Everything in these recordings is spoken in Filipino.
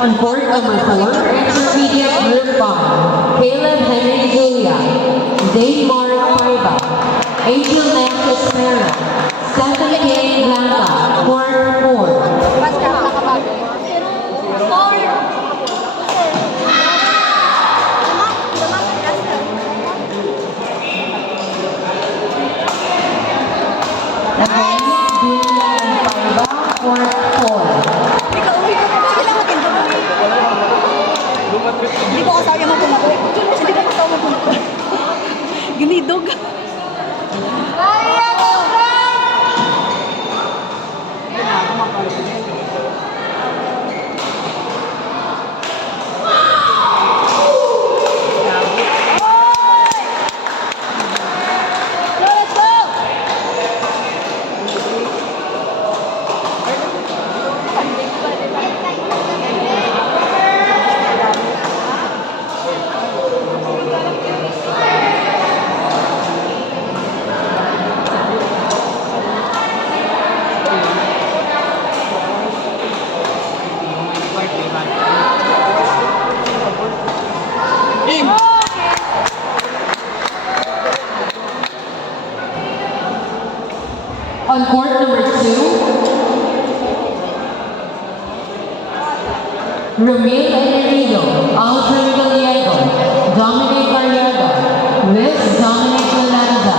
On court number 4, intermediate group 5, Caleb Henry Julia, Dave Mark Paiva, Angel Nantes Mera, Stephanie K. Blanca, court 4. Hindi ko kasaya mo pumato. Hindi ko kasama pumato. Ginidog. On court number 2, Ramil Enrido, Aldrin Gallego, Dominic Arriaga, Liz Dominic Lanza,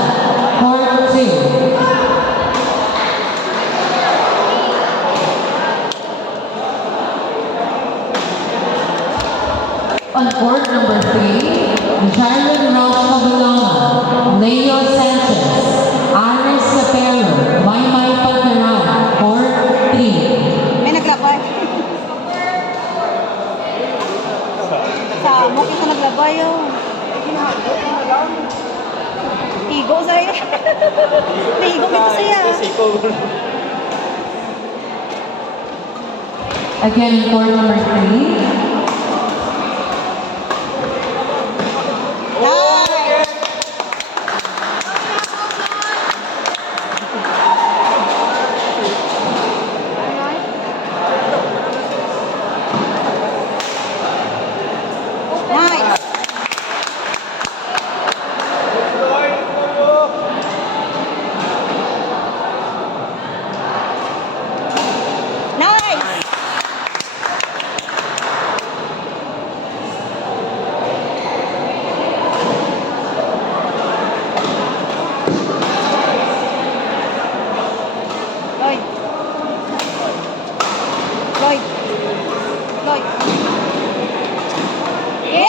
court 2. On court number 3, Jarlin Ross Cabalona, Leo Sanchez, Aris Sapero, Maymay Pagkaran, court 3. May naglabay. Sa mukha ko naglabay yun. Higo sa'yo. Higo dito siya. Again, court number 3. Lloyd. Yeah!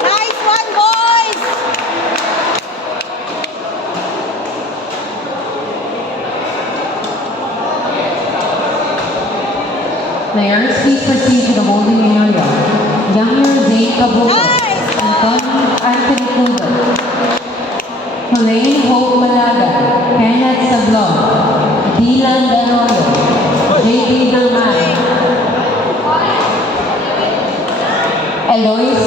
Nice one, boys! Players, please proceed to the holding area. Younger Zane Cabuto, Anthony Kudo, Helene Hope Malaga, Kenneth Sablon, Dylan Arroyo, J.D. Herman, Eloise